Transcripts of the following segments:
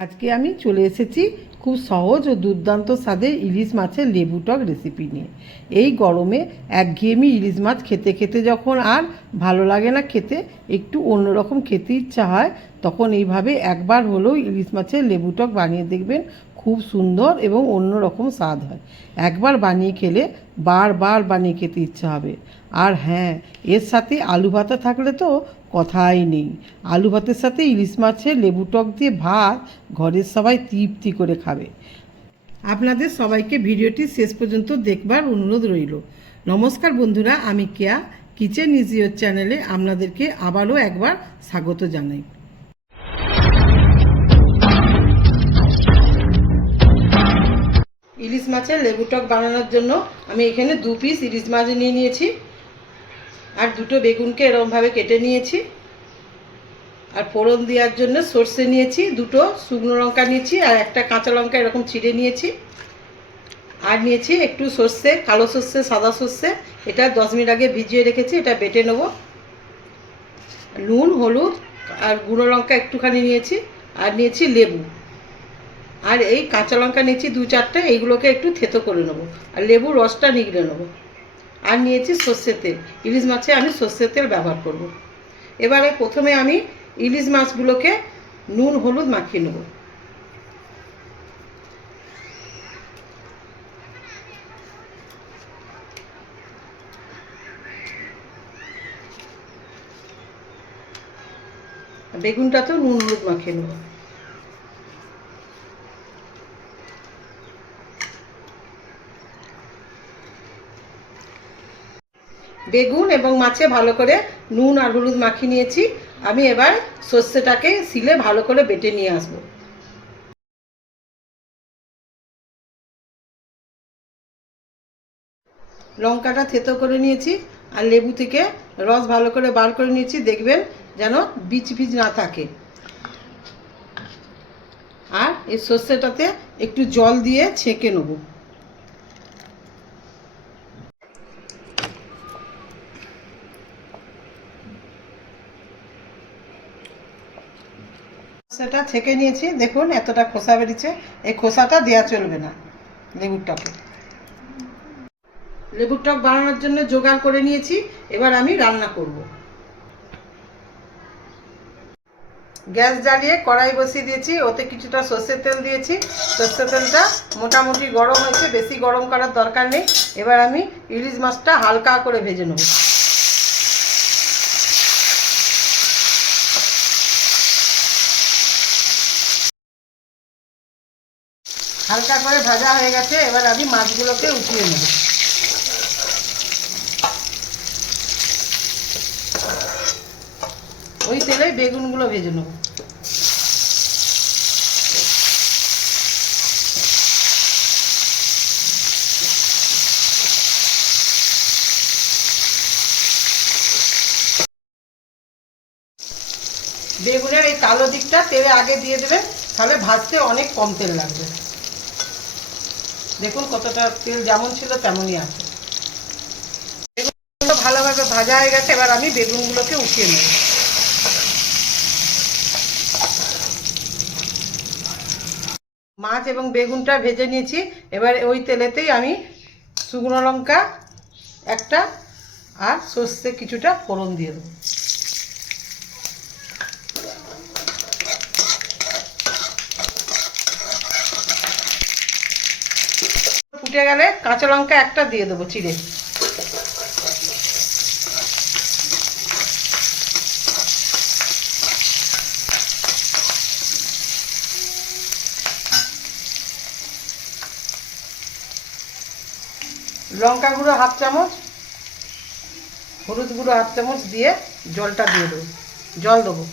আজকে আমি চলে এসেছি খুব সহজ ও দুর্দান্ত স্বাদের ইলিশ মাছের লেবু টক রেসিপি নিয়ে। এই গরমে একঘেয়েমি ইলিশ মাছ খেতে খেতে যখন আর ভালো লাগে না খেতে, একটু অন্যরকম খেতে ইচ্ছা হয়, তখন এইভাবে একবার হলেও ইলিশ মাছের লেবু টক বানিয়ে দেখবেন খুব সুন্দর এবং অন্যরকম স্বাদ হয়। একবার বানিয়ে খেলে বারবার বানিয়ে খেতে ইচ্ছা হবে। আর হ্যাঁ এর সাথে আলু ভাতা থাকলে তো কথাই নেই। আলু ভাতের সাথে ইলিশ মাছের লেবু টক দিয়ে ভাত ঘরের সবাই তৃপ্তি করে খাবে। আপনাদের সবাইকে ভিডিওটি শেষ পর্যন্ত দেখবার অনুরোধ রইল। নমস্কার বন্ধুরা, আমি কেয়া। কিচেন ইজ ইয়োর চ্যানেলে আপনাদেরকে আবারও একবার স্বাগত জানাই। ইলিশ মাছের লেবু টক বানানোর জন্য আমি এখানে দু পিস ইলিশ মাছ নিয়ে নিয়েছি। আর দুটো বেগুনকে এরকমভাবে কেটে নিয়েছি। আর ফোড়ন দেওয়ার জন্য সর্ষে নিয়েছি, দুটো শুকনো লঙ্কা নিয়েছি, আর একটা কাঁচা লঙ্কা এরকম ছিঁড়ে নিয়েছি। আর নিয়েছি একটু সর্ষে, কালো সর্ষে, সাদা সর্ষে। এটা দশ মিনিট আগে ভিজিয়ে রেখেছি, এটা বেটে নেব। নুন, হলুদ আর গুঁড়ো লঙ্কা একটুখানি নিয়েছি। আর নিয়েছি লেবু। আর এই কাঁচা লঙ্কা নিয়েছি দু চারটে, এইগুলোকে একটু থেতো করে নেব। আর লেবুর রসটা নিগড়ে নেব। আর নিয়েছি সর্ষের তেল। ইলিশ মাছে আমি সর্ষের তেল ব্যবহার করব। এবারে প্রথমে আমি ইলিশ মাছগুলোকে নুন, হলুদ মাখিয়ে নেব। বেগুনটাতেও নুন, হলুদ মাখিয়ে নেব। বেগুন এবং মাছে ভালো করে নুন আর হলুদ মাখিয়ে নিয়েছি। আমি এবার সর্ষেটাকে সিলে ভালো করে বেটে নিয়ে আসব। লঙ্কাটা থেতো করে নিয়েছি আর লেবু থেকে রস ভালো করে বার করে নিয়েছি। দেখবেন যেন বীজ ফিজ না থাকে। আর এই সর্ষেটাতে একটু জল দিয়ে ছেঁকে নেব। সেটা ছেঁকে নিয়েছি। দেখুন, এতটা খোসা বেরিয়েছে। এই খোসাটা দেওয়া চলবে না লেবুর টকে। লেবুর টক বানানোর জন্য জোগাড় করে নিয়েছি। এবার আমি রান্না করব। গ্যাস জ্বালিয়ে কড়াই বসিয়ে দিয়েছি। ওতে কিছুটা সর্ষের তেল দিয়েছি। সর্ষের তেলটা মোটামুটি গরম হয়েছে। বেশি গরম করার দরকার নেই। এবার আমি ইলিশ মাছটা হালকা করে ভেজে নেব। হালকা করে ভাজা হয়ে গেছে, এবার আমি মাছগুলোকে উঠিয়ে নেব। ওই তেলে বেগুনগুলো ভেজে নেব। বেগুনের এই কালো দিকটা তেলে আগে দিয়ে দেবেন তাহলে ভাজতে অনেক কম তেল লাগবে। দেখুন কতটা তেল যেমন ছিল তেমনই আছে। বেগুনগুলো ভালোভাবে ভাজা হয়ে গেছে, এবার আমি বেগুনগুলোকে উঠিয়ে নেব। মাছ এবং বেগুনটা ভেজে নিয়েছি, এবার ওই তেলেতেই আমি শুকনো লঙ্কা একটা আর সর্ষে কিছুটা ফোড়ন দিয়ে দেবো। ফুটে গেলে কাঁচা লঙ্কা একটা দিয়ে দেবো চিড়ে। লঙ্কা গুঁড়ো হাফ চামচ, হলুদ গুঁড়ো হাফ চামচ দিয়ে জলটা দিয়ে দেবো, জল দেবো।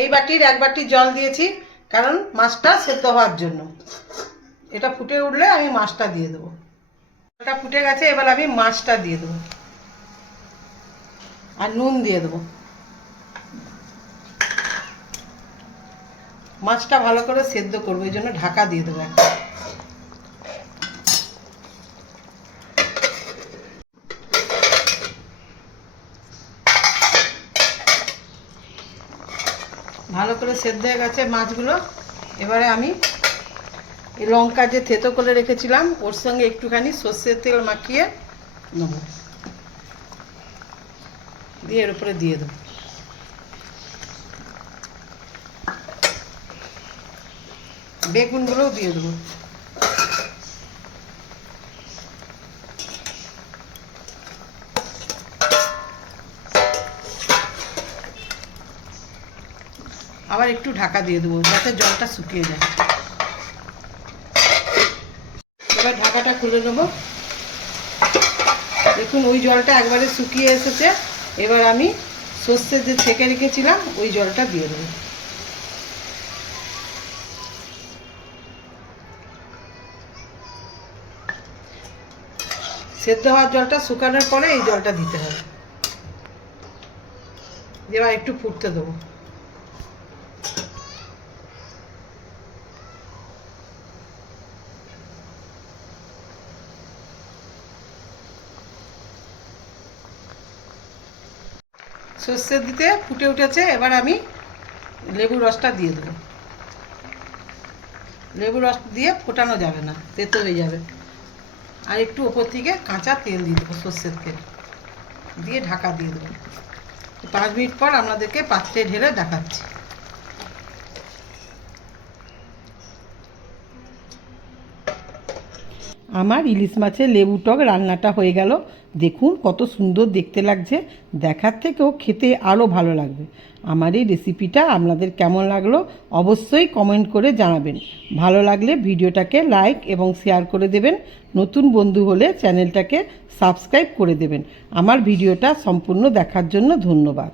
এই বাটির এক বাটি জল দিয়েছি। কারণ মাছটা সেদ্ধ হওয়ার জন্য। এটা ফুটে উঠলে আমি মাছটা দিয়ে দেবো। এটা ফুটে গেছে, এবার আমি মাছটা দিয়ে দেবো। আর নুন দিয়ে দেবো। মাছটা ভালো করে সেদ্ধ করব, এই জন্য ঢাকা দিয়ে দেবো একটা। ভালো করে সেদ্ধ হয়ে গেছে মাছগুলো। এবারে আমি এই লঙ্কা যে থেতো করে রেখেছিলাম, ওর সঙ্গে একটুখানি সর্ষের তেল মাখিয়ে নেব। দিয়ে এর উপরে দিয়ে দেবো। বেগুনগুলোও দিয়ে দেবো। আবার একটু ঢাকা দিয়ে দেবো, যাতে জলটা শুকিয়ে যায়। এবার ঢাকাটা খুলে নেব। দেখুন, ওই জলটা একবারে শুকিয়ে এসেছে। এবার আমি সর্ষে যে ছেঁকে রেখেছিলাম, ওই জলটা দিয়ে দেবো। সেদ্ধ হওয়ার জলটা শুকানোর পরে এই জলটা দিতে হবে। এবার একটু ফুটতে দেবো। সর্ষে দিতে ফুটে উঠেছে, এবার আমি লেবু রসটা দিয়ে দেবো। লেবু রস দিয়ে ফোটানো যাবে না, তেতো হয়ে যাবে। আর একটু ওপর থেকে কাঁচা তেল দিয়ে দেবো সর্ষের তেল। দিয়ে ঢাকা দিয়ে দেবো। পাঁচ মিনিট পর আপনাদেরকে পাত্রে ঢেলে দেখাচ্ছি। আমার ইলিশ মাছের লেবু টক রান্নাটা হয়ে গেল। দেখুন কত সুন্দর দেখতে লাগছে। দেখার থেকেও খেতে আরও ভালো লাগবে। আমার এই রেসিপিটা আপনাদের কেমন লাগল অবশ্যই কমেন্ট করে জানাবেন। ভালো লাগলে ভিডিওটাকে লাইক এবং শেয়ার করে দেবেন। নতুন বন্ধু হলে চ্যানেলটাকে সাবস্ক্রাইব করে দেবেন। আমার ভিডিওটা সম্পূর্ণ দেখার জন্য ধন্যবাদ।